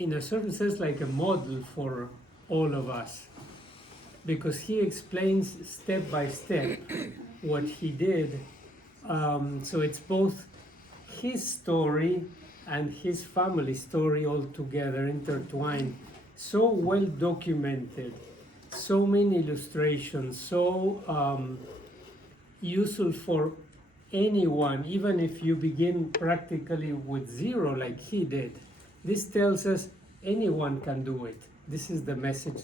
in a certain sense, like a model for all of us, because he explains step by step what he did. So it's both his story and his family story all together, intertwined, so well documented, so many illustrations, so useful for anyone, even if you begin practically with zero like he did. This tells us anyone can do it. This is the message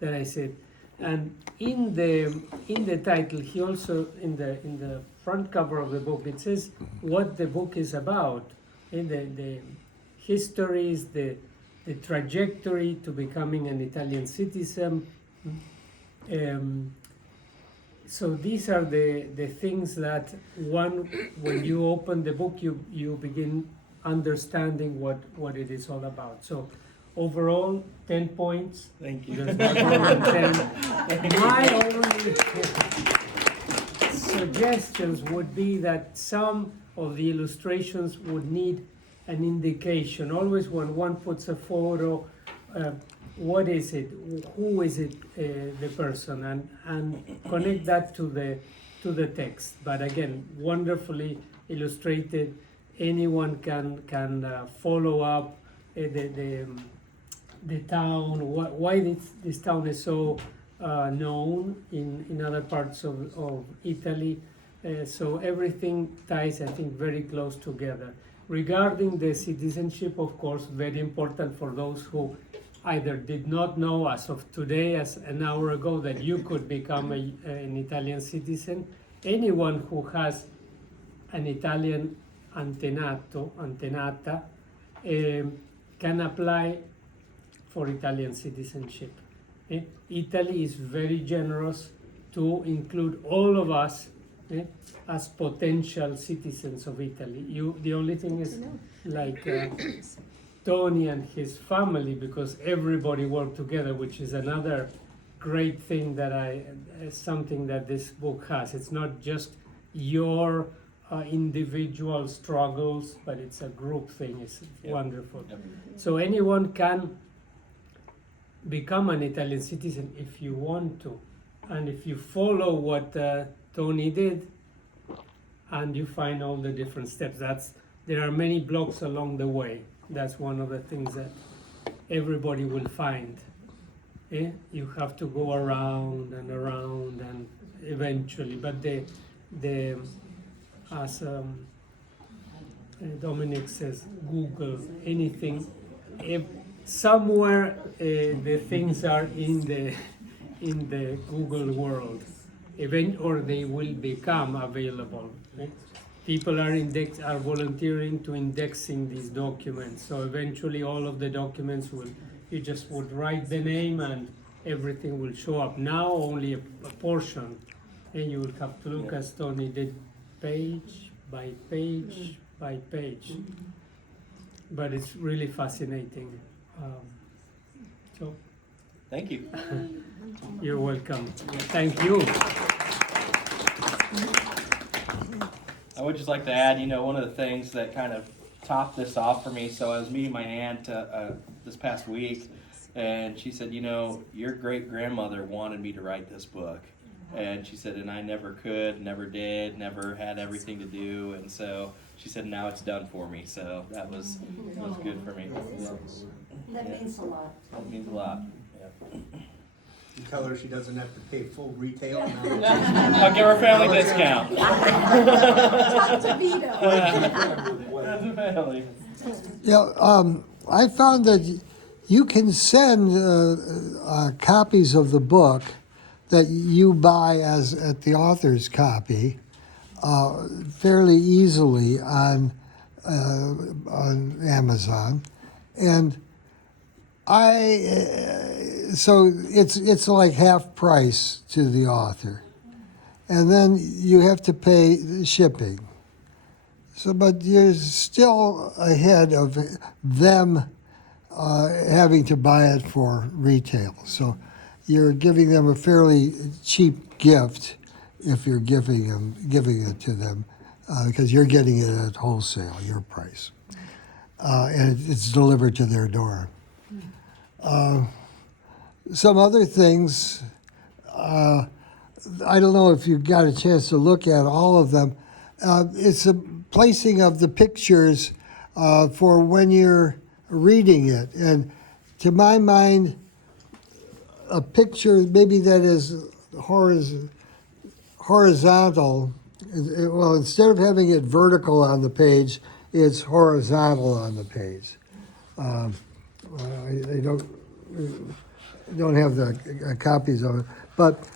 that I said. And in the title, he also in the front cover of the book, it says what the book is about, and the histories, the trajectory to becoming an Italian citizen. So these are the things that when you open the book, you begin understanding what it is all about. So overall, 10 points. Thank you. There's not more than 10. My only suggestions would be that some of the illustrations would need an indication. Always when one puts a photo, what is it? Who is it? The person, and connect that to the text. But again, wonderfully illustrated. Anyone can follow up the town. Why this town is so known in other parts of Italy. So everything ties, I think, very close together. Regarding the citizenship, of course, very important for those who either did not know as of today, as an hour ago, that you could become an Italian citizen. Anyone who has an Italian antenata, can apply for Italian citizenship. Italy is very generous to include all of us as potential citizens of Italy. The only thing is, like Tony and his family, because everybody worked together, which is another great thing that something that this book has. It's not just your individual struggles, but it's a group thing. It's wonderful. So anyone can become an Italian citizen if you want to, and if you follow what Tony did, and you find all the different steps. There are many blocks along the way. That's one of the things that everybody will find. You have to go around and eventually, but as Dominic says, Google anything. Somewhere the things are in the Google world, or they will become available. People are volunteering to indexing these documents. So eventually, all of the documents you just would write the name and everything will show up. Now only a portion, and you will have to look, as Tony did, page by page by page. But it's really fascinating. So Thank you. you're welcome. Thank you. I would just like to add, one of the things that kind of topped this off for me. So I was meeting my aunt this past week, and she said, your great grandmother wanted me to write this book. And she said, and I never could, never did, never had everything to do. And so she said, now it's done for me. So that was good for me. That means a lot. That means a lot. Yeah. You tell her she doesn't have to pay full retail. I'll give her a family discount. Talk to Vito. That's a family. Yeah, I found that you can send copies of the book that you buy at the author's copy fairly easily on Amazon, and so it's like half price to the author, and then you have to pay the shipping. So, but you're still ahead of them having to buy it for retail. So you're giving them a fairly cheap gift if you're giving it to them because you're getting it at wholesale, your price, and it's delivered to their door. Some other things, I don't know if you got a chance to look at all of them. It's a placing of the pictures for when you're reading it. And to my mind, a picture maybe that is horizontal, well, instead of having it vertical on the page, it's horizontal on the page. I don't have the copies of it, but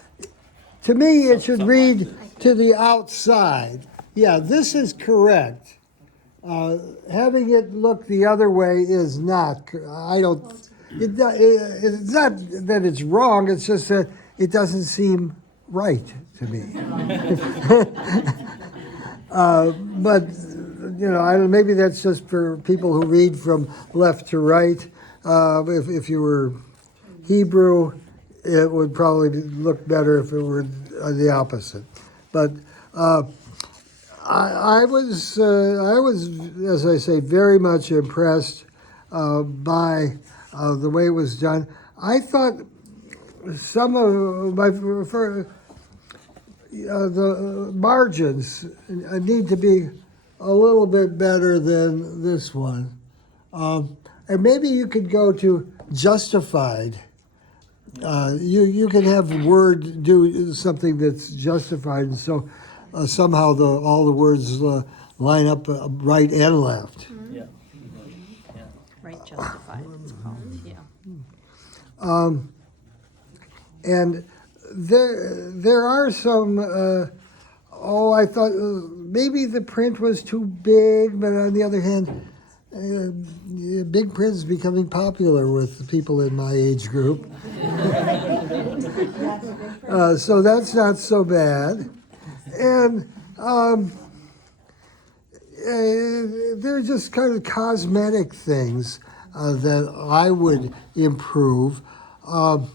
to me, it should read to the outside. Yeah, this is correct. Having it look the other way is not. It's not that it's wrong. It's just that it doesn't seem right to me. But maybe that's just for people who read from left to right. If you were Hebrew, it would probably look better if it were the opposite. But I was, as I say, very much impressed by the way it was done. I thought some of the margins need to be a little bit better than this one. And maybe you could go to justified. You can have Word do something that's justified, and so somehow all the words line up right and left. Yeah. Right, justified, it's called, yeah. And there are some. I thought maybe the print was too big, but on the other hand, big print is becoming popular with people in my age group. So that's not so bad. And they're just kind of cosmetic things that I would improve. And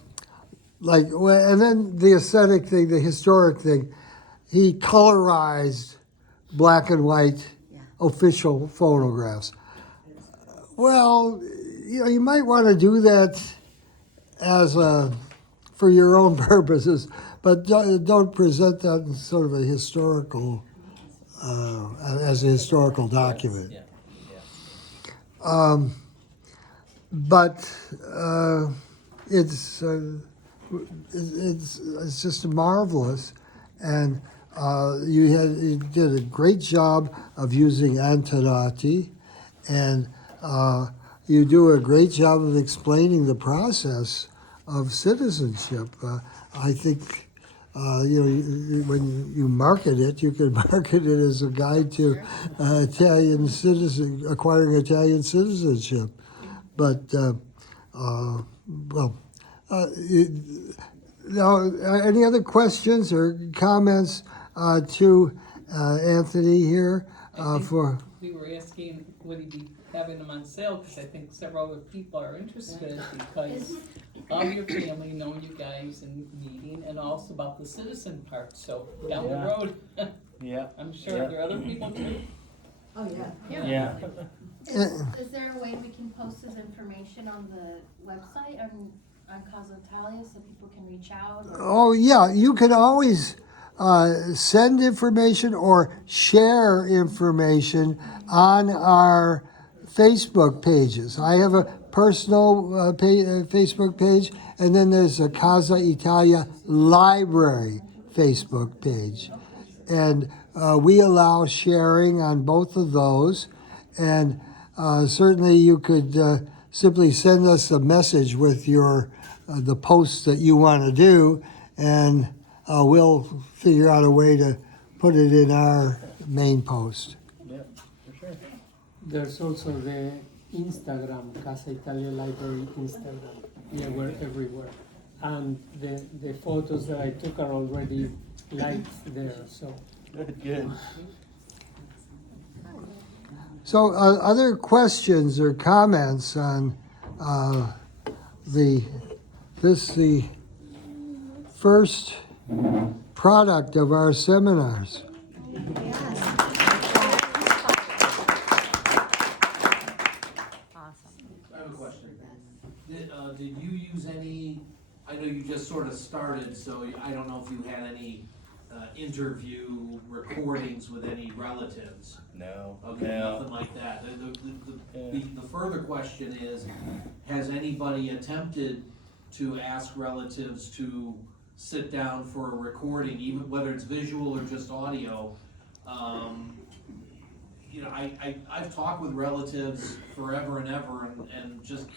then the aesthetic thing, the historic thing, he colorized black and white official photographs. Well, you might want to do that for your own purposes, but don't present that in sort of a historical, as a historical document. Yeah. But it's just marvelous, and you did a great job of using Antonati, and you do a great job of explaining the process of citizenship. I think when you market it, you can market it as a guide to acquiring Italian citizenship. But any other questions or comments to Anthony here? We were asking, would he be having them on sale? Because I think several other people are interested because of your family knowing you guys and meeting, and also about the citizen part. So down the road, Yeah. I'm sure there are other people too. Oh, yeah. Yeah. Is there a way we can post this information on the website on Casa Italia so people can reach out? Oh, yeah, you can always send information or share information on our Facebook pages. I have a personal Facebook page, and then there's a Casa Italia Library Facebook page. And we allow sharing on both of those. And certainly you could simply send us a message with the posts that you want to do, and we'll figure out a way to put it in our main post. Yeah, for sure. There's also the Instagram, Casa Italia Library Instagram. Yeah, we're everywhere. And the photos that I took are already liked there, so. Good. So other questions or comments on the first product of our seminars? Awesome. I have a question. did you use any, I know you just sort of started, so I don't know if you had any interview recordings with any relatives? No. Okay, No. nothing like that. The further question is, has anybody attempted to ask relatives to sit down for a recording, even whether it's visual or just audio? You know, I've talked with relatives forever and ever and just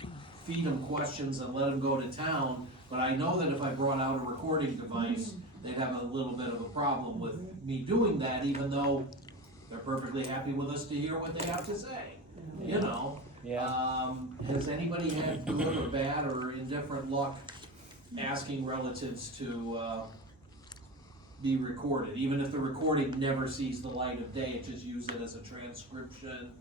feed them questions and let them go to town, but I know that if I brought out a recording device, they'd have a little bit of a problem with me doing that, even though they're perfectly happy with us to hear what they have to say, you know? Yeah. Has anybody had good or bad or indifferent luck asking relatives to, be recorded, even if the recording never sees the light of day, it just use it as a transcription,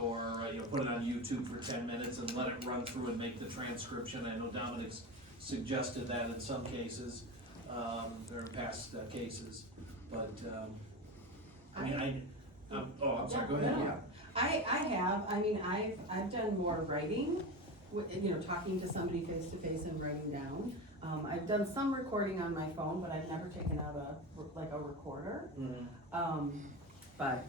or, you know, put it on YouTube for 10 minutes and let it run through and make the transcription. I know Dominic's suggested that in some cases, or in past cases, but, I mean, oh, I'm sorry, go ahead, yeah. I have, I mean, I've done more writing, you know, talking to somebody face to face and writing down. I've done some recording on my phone, but I've never taken out a recorder. But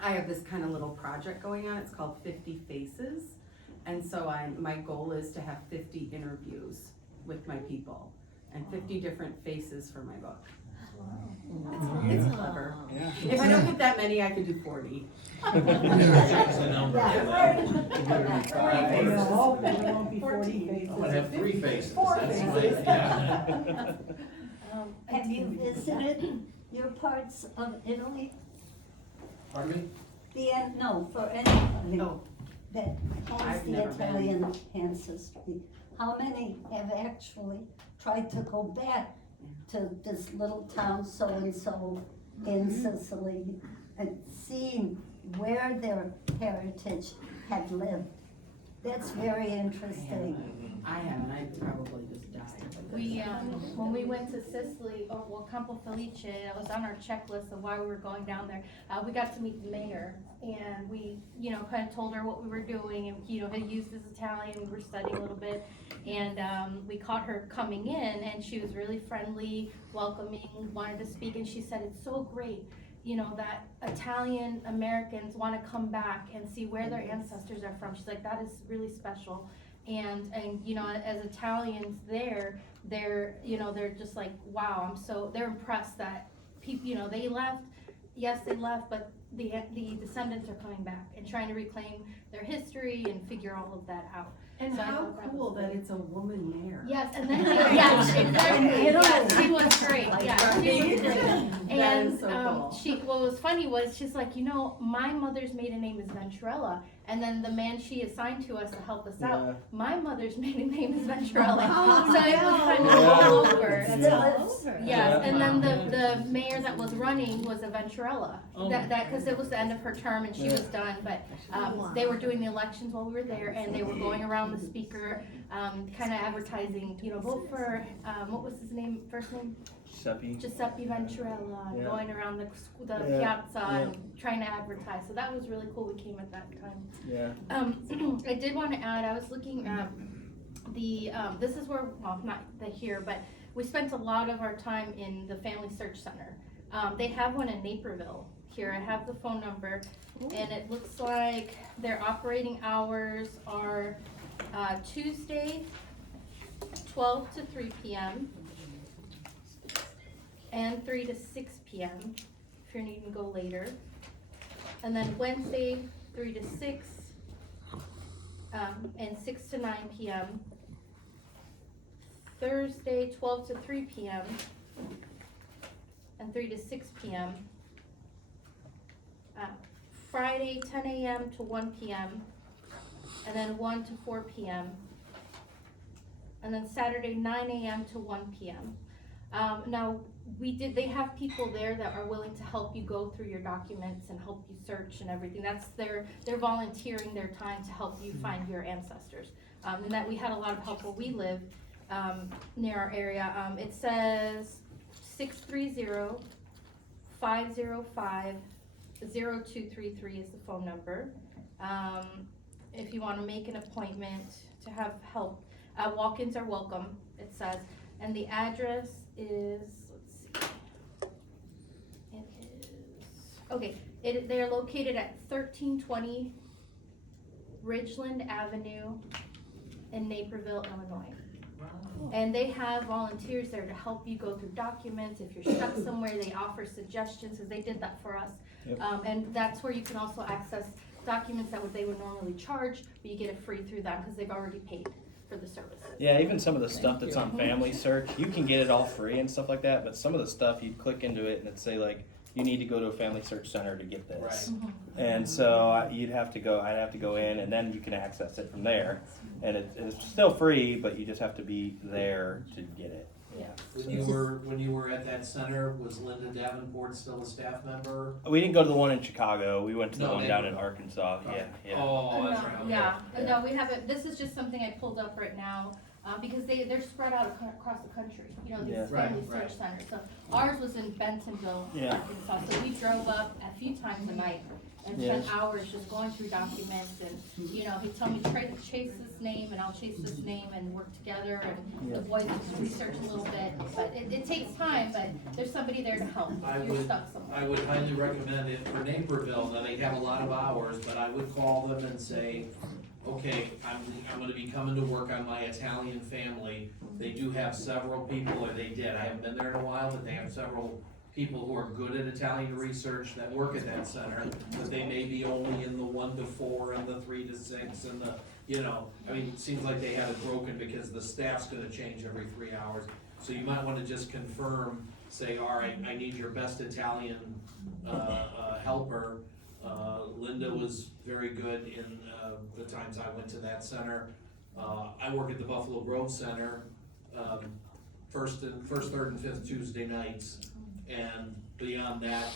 I have this kind of little project going on, it's called 50 Faces. And so my goal is to have 50 interviews with my people and 50 different faces for my book. It's clever. Yeah. If I don't get that many, I could do 40. Change the number. I'm gonna have 3 faces. That's right, yeah. Have you visited your parts of Italy? Pardon me? No, for anybody No. that has I've the never been. Italian ancestry. How many have actually tried to go back to this little town so-and-so in Sicily and seeing where their heritage had lived? That's very interesting. I haven't, I'd probably just die. We, when we went to Sicily, or well, Campo Felice, that was on our checklist of why we were going down there. We got to meet the mayor, and we, you know, kind of told her what we were doing, and, you know, had used his Italian, we were studying a little bit, and, we caught her coming in, and she was really friendly, welcoming, wanted to speak, and she said, it's so great, you know, that Italian Americans want to come back and see where their ancestors are from. She's like, that is really special. And you know, as Italians they're, you know, they're just like, wow, they're impressed that people, you know, they left, yes, they left, but the descendants are coming back and trying to reclaim their history and figure all of that out. And So I how thought that cool was that great. it's a woman mayor. Yes, and then, yeah, she was great, yeah, she was great. That And, is so cool. what was funny was, she's like, you know, my mother's maiden name is Venturella, and then the man she assigned to us to help us Yeah. out, my mother's maiden name is Venturella. Oh, So it was kind of Yeah. all over. Still is. Yes, and then Wow. the mayor that was running was a Venturella, Oh. cause it was the end of her term and she was done, but, they were doing the elections while we were there, and they were going around the speaker, kinda advertising, you know, vote for, what was his name, first name? Giuseppe Venturella, and Yeah. going around the Yeah, piazza yeah. and trying to advertise, so that was really cool, we came at that time. Yeah. I did wanna add, I was looking at the, this is where, well, not here, but we spent a lot of our time in the Family Search Center. They have one in Naperville. Here, I have the phone number, and it looks like their operating hours are, Tuesday, 12 to 3 p.m. and 3 to 6 p.m. if you're needing to go later. And then Wednesday, 3 to 6, and 6 to 9 p.m. Thursday, 12 to 3 p.m. and 3 to 6 p.m. Friday, 10 a.m. to 1 p.m. and then 1 to 4 p.m. And then Saturday, 9 a.m. to 1 p.m. Now, they have people there that are willing to help you go through your documents and help you search and everything. They're volunteering their time to help you find your ancestors. And that we had a lot of help where we live, near our area. It says 630-505-0233 is the phone number. if you wanna make an appointment to have help. Walk-ins are welcome, it says, and the address is, let's see. It is, okay, they're located at 1320 Ridgeland Avenue in Naperville, Illinois. And they have volunteers there to help you go through documents. If you're stuck somewhere, they offer suggestions, because they did that for us. Yep. And that's where you can also access documents that they would normally charge, but you get it free through them, because they've already paid for the services. Yeah, even some of the stuff that's on Family Search, you can get it all free and stuff like that, but some of the stuff you click into it and it'd say like, you need to go to a Family Search Center to get this. Right. And so I'd have to go in and then you can access it from there. And it's still free, but you just have to be there to get it. Yeah. When you were at that center, was Linda Davenport still a staff member? We didn't go to the one in Chicago. We went to the No, one they- down in Arkansas. Yeah, yeah. Oh, that's right. Okay. Yeah, no, we haven't, this is just something I pulled up right now, because they're spread out across the country, you know, Yeah. these family Right, search centers. So ours was in Bentonville, Yeah. Arkansas, so we drove up a few times a night and Yeah. spent hours just going through documents, and, you know, he'd tell me, chase this name, and I'll chase this name, and work together, and the boys would research a little bit, but it takes time, but there's somebody there to help I if you're would- stuck somewhere. I would highly recommend it for Naperville. Now, they have a lot of hours, but I would call them and say, okay, I'm gonna be coming to work on my Italian family. They do have several people, or they did, I haven't been there in a while, but they have several people who are good at Italian research that work at that center, but they may be only in the 1 to 4 and the 3 to 6 and the, you know, I mean, it seems like they have it broken because the staff's gonna change every 3 hours. So you might wanna just confirm, say, all right, I need your best Italian, helper. Linda was very good in, the times I went to that center. I work at the Buffalo Grove Center, first, third, and fifth Tuesday nights. And beyond that,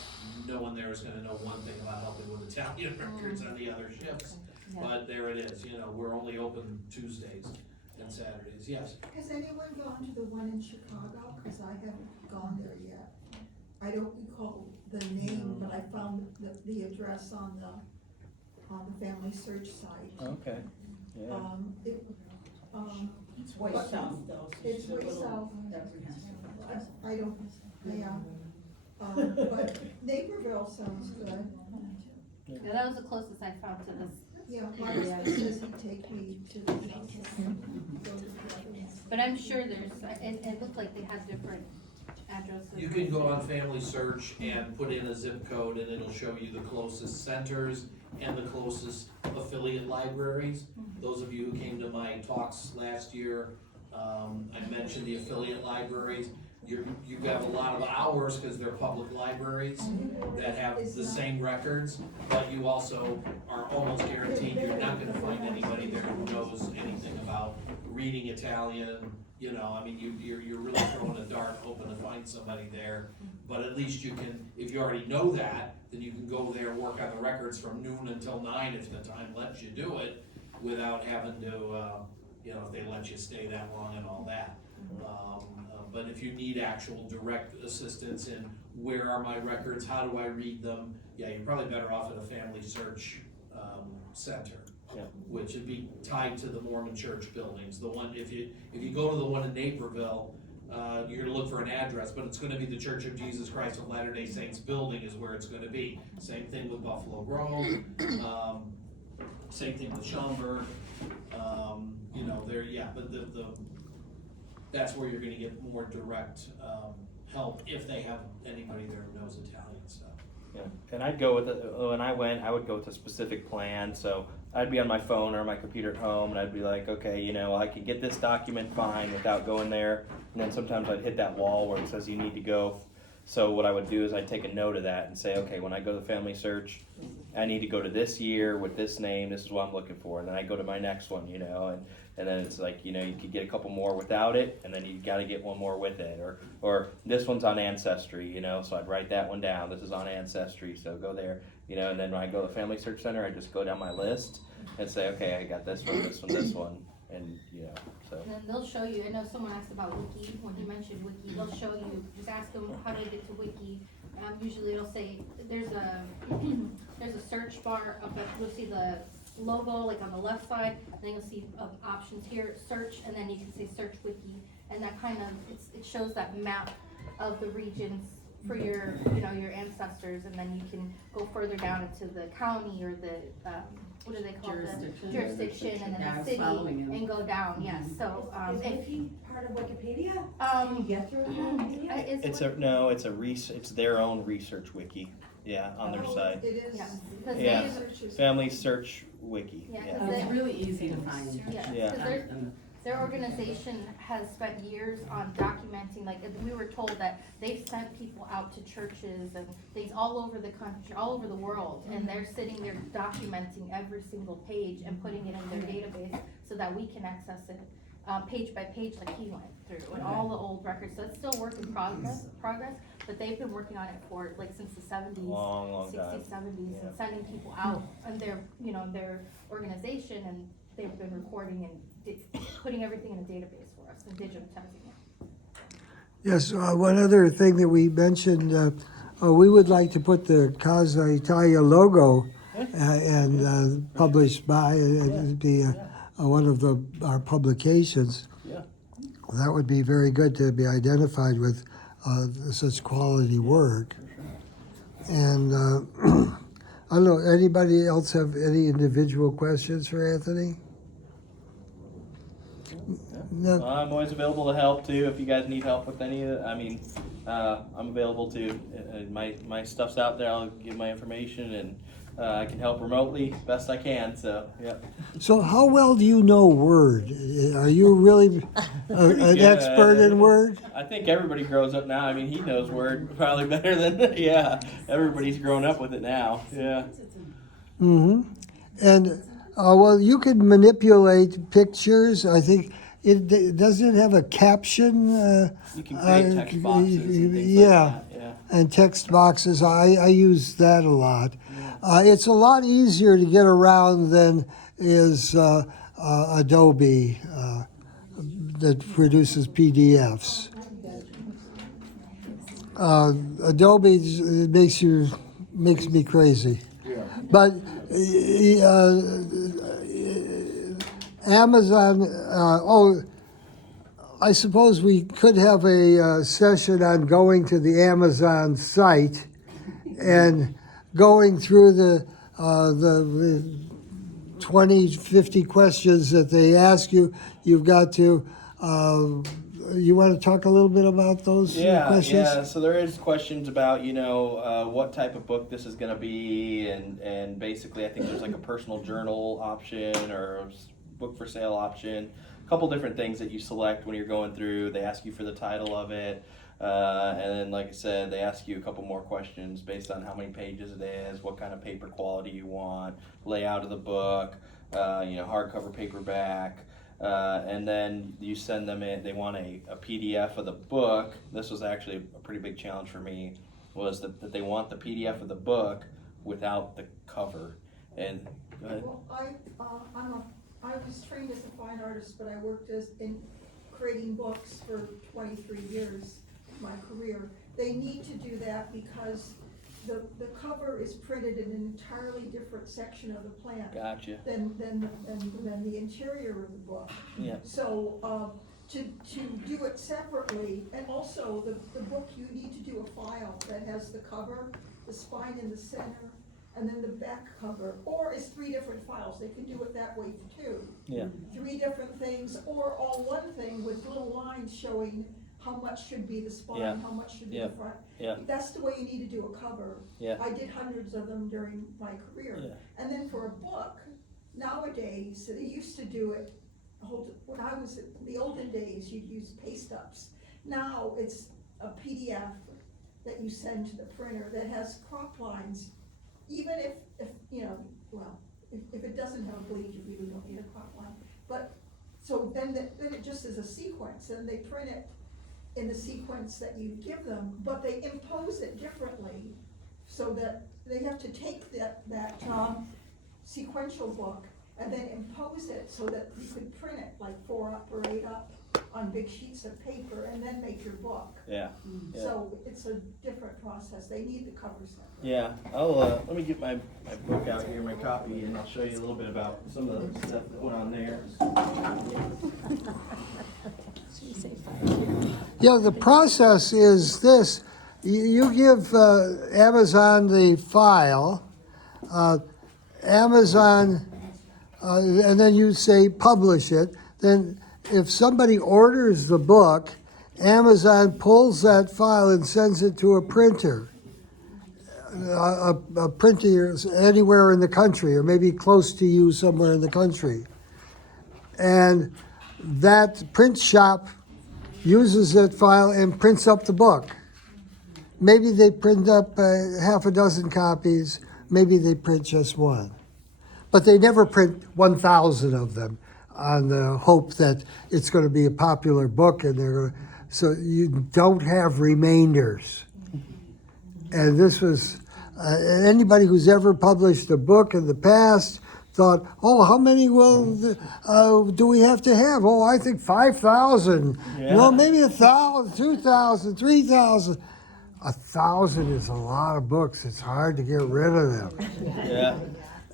no one there is gonna know one thing about helping with Italian records on the other shifts. But there it is, you know, we're only open Tuesdays and Saturdays, yes. Has anyone gone to the one in Chicago? Cause I haven't gone there yet. I don't recall the name, but I found the address on the Family Search site. Okay. Yeah. It's way south though. It's way south. I don't, yeah. But Naperville sounds good. Yeah, that was the closest I found to this. Yeah, my husband says he'd take me to the house. But I'm sure it looked like they had different addresses. You can go on Family Search and put in a zip code and it'll show you the closest centers and the closest affiliate libraries. Those of you who came to my talks last year, I mentioned the affiliate libraries. You have a lot of hours because they're public libraries that have the same records, but you also are almost guaranteed you're not gonna find anybody there who knows anything about reading Italian. You know, I mean, you're really throwing a dart hoping to find somebody there, but at least you can, if you already know that, then you can go there and work on the records from noon until 9 if the time lets you do it, without having to, you know, if they let you stay that long and all that. But if you need actual direct assistance in where are my records, how do I read them, yeah, you're probably better off at a Family Search center. Yeah. Which would be tied to the Mormon church buildings. The one, if you go to the one in Naperville, you're gonna look for an address, but it's gonna be the Church of Jesus Christ of Latter-day Saints building is where it's gonna be. Same thing with Buffalo Grove, same thing with Schaumburg, you know, there, yeah, but that's where you're gonna get more direct, help if they have anybody there who knows Italian stuff. Yeah, and I'd go with when I went, I would go with a specific plan. So I'd be on my phone or my computer at home, and I'd be like, okay, you know, I can get this document fine without going there. And then sometimes I'd hit that wall where it says you need to go. So what I would do is I'd take a note of that and say, okay, when I go to Family Search, I need to go to this year with this name. This is what I'm looking for, and then I go to my next one, you know, and then it's like, you know, you could get a couple more without it, and then you got to get one more with it, or this one's on Ancestry, you know, so I'd write that one down. This is on Ancestry, so go there, you know, and then when I go to the Family Search Center, I just go down my list and say, okay, I got this one, this one, this one, and you know, so. And then they'll show you, I know someone asked about Wiki, when he mentioned Wiki, they'll show you, just ask them how to get to Wiki. Usually it'll say, there's a search bar up at, you'll see the logo, like on the left side, and then you'll see options here, search, and then you can say search wiki, and that kind of, it shows that map of the regions for your, your ancestors, and then you can go further down into the county or the, what do they call it? Jurisdiction. Jurisdiction, and Yeah, I then the was city, following you. and go down, yes, so, Is Wiki part of Wikipedia? Can you um, get through Wikipedia? It's their own research wiki, yeah, on their Oh, site. It is. Yeah, 'cause Yeah. they- Searches. Family search wiki, Yeah, yeah. 'cause It's really easy to find. Yeah, Yeah. because their organization has spent years on documenting, like, we were told that they've sent people out to churches and things all over the country, all over the world, and they're sitting there documenting every single page and putting it in their database so that we can access it, page by page, like he went through, and all the old records, so it's still work in progress, but they've been working on it for, like, since the seventies. Long time. 60s, 70s, Yeah. and sending people out and their, their organization, and they've been recording and putting everything in a database for us and digitizing it. Yes, one other thing that we mentioned, we would like to put the Casa Italia logo and published by, it'd be one of our publications. Yeah. That would be very good to be identified with such quality work. And I don't know, anybody else have any individual questions for Anthony? No. I'm always available to help too, if you guys need help with any of it, I'm available too. My stuff's out there, I'll give my information, and I can help remotely best I can, so, yeah. So how well do you know Word? Are you really an good. expert in Word? I think everybody grows up now, he knows Word probably better than, yeah, everybody's grown up with it now, yeah. Mm-hmm. And, well, you can manipulate pictures. I think, does it have a caption? You can create text boxes and things yeah. like that, yeah. And text boxes, I use that a lot. It's a lot easier to get around than is Adobe that produces PDFs. Adobe makes me crazy. But Amazon, I suppose we could have a session on going to the Amazon site and going through the 20, 50 questions that they ask you. You've got to, you want to talk a little bit about those questions? Yeah, so there is questions about, what type of book this is going to be, and basically I think there's like a personal journal option or a book for sale option. A couple different things that you select when you're going through. They ask you for the title of it, and then like I said, they ask you a couple more questions based on how many pages it is, what kind of paper quality you want, layout of the book, hardcover, paperback, and then you send them in. They want a PDF of the book. This was actually a pretty big challenge for me, was that they want the PDF of the book without the cover. And go ahead. Well, I was trained as a fine artist, but I worked in creating books for 23 years of my career. They need to do that because the cover is printed in an entirely different section of the plant Gotcha. than the interior of the book. Yeah. So to do it separately, and also the book, you need to do a file that has the cover, the spine in the center, and then the back cover, or it's 3 different files. They can do it that way too. Yeah. 3 different things, or all one thing with little lines showing how much should be the spine, Yeah. how much should be Yeah. the front. Yeah. That's the way you need to do a cover. Yeah. I did hundreds of them during my career. Yeah. And then for a book, nowadays, they used to do it, when I was in the olden days, you'd use paste-ups. Now it's a PDF that you send to the printer that has crop lines. Even if it doesn't have a bleed, you really don't need a crop line. But, so then it just is a sequence, and they print it in the sequence that you give them, but they impose it differently, so that they have to take that sequential book and then impose it so that you could print it like 4 up or 8 up. on big sheets of paper and then make your book. Yeah. Yeah. So it's a different process, they need the cover separate. Yeah, I'll let me get my book out here, my copy, and I'll show you a little bit about some of the stuff that went on there. Yeah, the process is this. You give Amazon the file, Amazon, and then you say publish it. Then if somebody orders the book, Amazon pulls that file and sends it to a printer. A printer anywhere in the country, or maybe close to you somewhere in the country. And that print shop uses that file and prints up the book. Maybe they print up half a dozen copies, maybe they print just one. But they never print 1,000 of them on the hope that it's going to be a popular book, and they're going to, so you don't have remainders. And this was, anybody who's ever published a book in the past thought, oh, how many do we have to have? Oh, I think 5,000. Yeah. Well, maybe 1,000, 2,000, 3,000. 1,000 is a lot of books. It's hard to get rid of them. Yeah.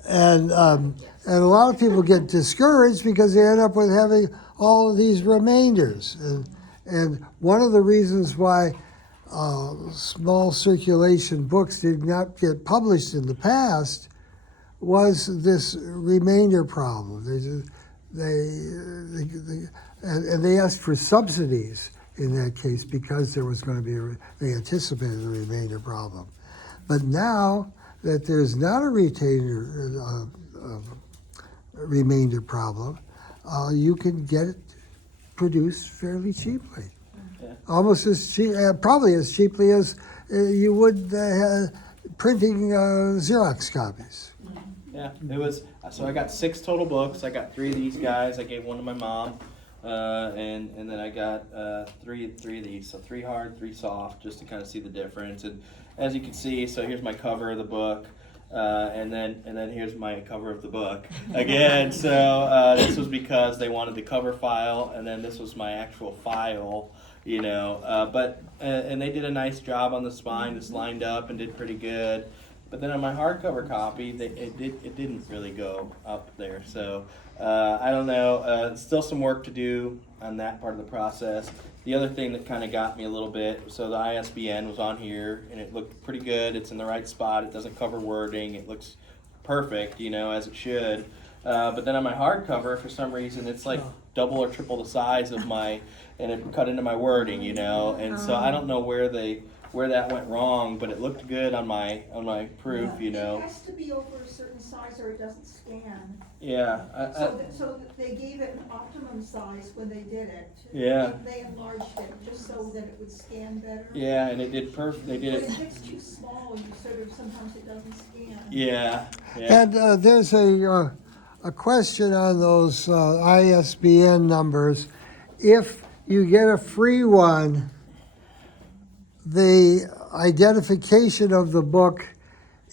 And a lot of people get discouraged because they end up with having all of these remainders. And one of the reasons why small circulation books did not get published in the past was this remainder problem. They asked for subsidies in that case because there was going to be they anticipated a remainder problem. But now that there's not a remainder problem, you can get it produced fairly cheaply. Yeah. Almost as cheap, probably as cheaply as you would printing Xerox copies. Yeah, it was, so I got 6 total books. I got 3 of these guys. I gave one to my mom. And then I got 3 of these. So 3 hard, 3 soft, just to kind of see the difference. And as you can see, so here's my cover of the book. And then here's my cover of the book again. So this was because they wanted the cover file, and then this was my actual file, you know. But they did a nice job on the spine. This lined up and did pretty good. But then on my hardcover copy, it didn't really go up there. So I don't know. Still some work to do on that part of the process. The other thing that kind of got me a little bit, so the ISBN was on here, and it looked pretty good. It's in the right spot. It doesn't cover wording. It looks perfect, you know, as it should. But then on my hardcover, for some reason, it's like double or triple the size of my, and it cut into my wording, you know. And so I don't know where that went wrong, but it looked good on my proof, you know. It has to be over a certain size or it doesn't scan. Yeah. So they gave it an optimum size when they did it. Yeah. They enlarged it just so that it would scan better. Yeah, and it did perfect. They did But it. if it's too small, you sort of, sometimes it doesn't scan. Yeah. Yeah. And there's a question on those ISBN numbers. If you get a free one, the identification of the book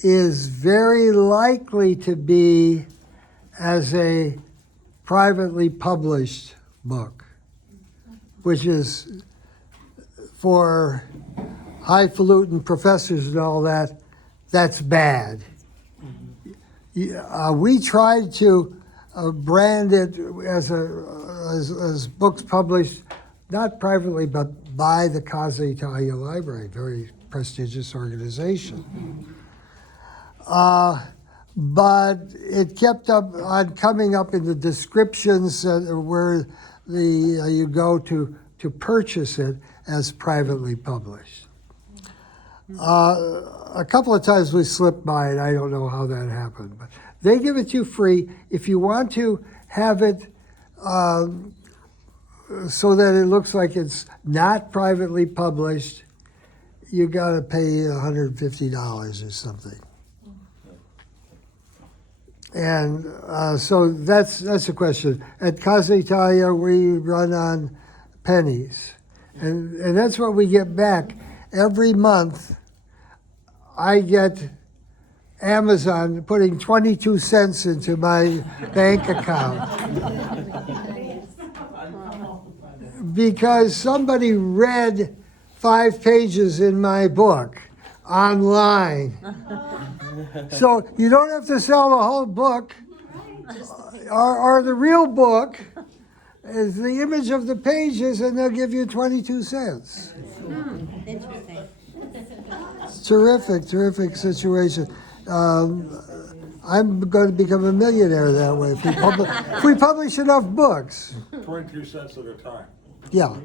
is very likely to be as a privately published book, which is for highfalutin professors and all that, that's bad. We tried to brand it as books published, not privately, but by the Casa Italia Library, very prestigious organization. But it kept on coming up in the descriptions where you go to purchase it as privately published. A couple of times we slipped by it. I don't know how that happened, but they give it to you free. If you want to have it so that it looks like it's not privately published, you got to pay $150 or something. And so that's a question. At Casa Italia, we run on pennies, and that's what we get back every month. I get Amazon putting 22 cents into my bank account. because somebody read 5 pages in my book online. So you don't have to sell the whole book, or the real book is the image of the pages, and they'll give you 22 cents. Interesting. Terrific situation. I'm going to become a millionaire that way if we publish enough books. 22 cents at a time. Yeah.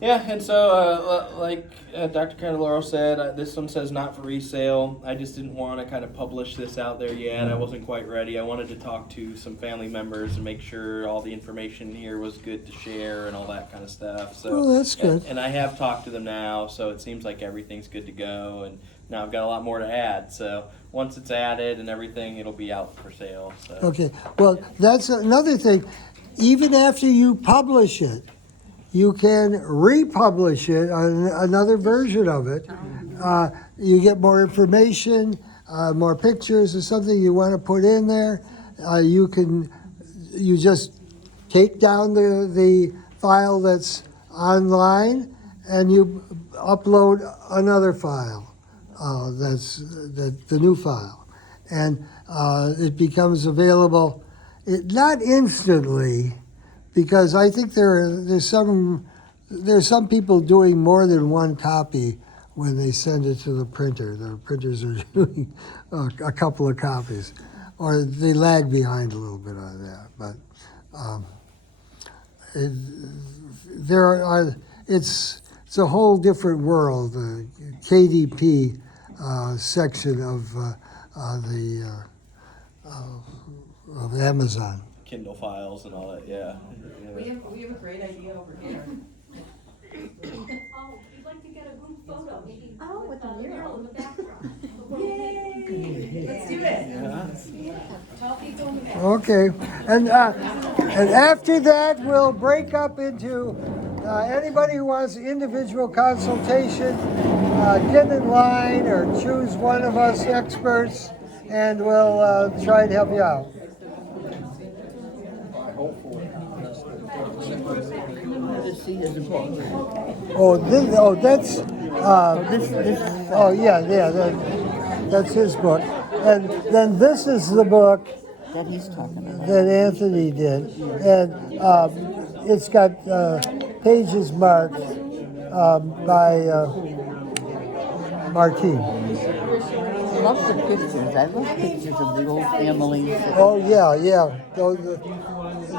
Yeah, and so like Dr. Candeloro said, this one says not for resale. I just didn't want to kind of publish this out there yet. I wasn't quite ready. I wanted to talk to some family members and make sure all the information here was good to share and all that kind of stuff. So Oh, that's good. And I have talked to them now, so it seems like everything's good to go. And now I've got a lot more to add. So once it's added and everything, it'll be out for sale. So. Okay. Well, that's another thing. Even after you publish it, you can republish it, another version of it. You get more information, more pictures or something you want to put in there. You just take down the file that's online and you upload another file, that's the new file. And it becomes available, not instantly, because I think there's some people doing more than one copy when they send it to the printer. The printers are doing a couple of copies, or they lag behind a little bit on that. But it's a whole different world. The KDP section of Amazon. Kindle files and all that, yeah. We have a great idea over here. Oh, we'd like to get a group photo, maybe with the mural in the background. Yay! Let's do it. Tall people in the back. Okay, and after that, we'll break up into anybody who wants individual consultation, get in line or choose one of us experts, and we'll try to help you out. That's his book. And then this is the book That he's talking about. that Anthony did. And it's got pages marked by Martine. I love the pictures. I love pictures of the old families. Oh, yeah.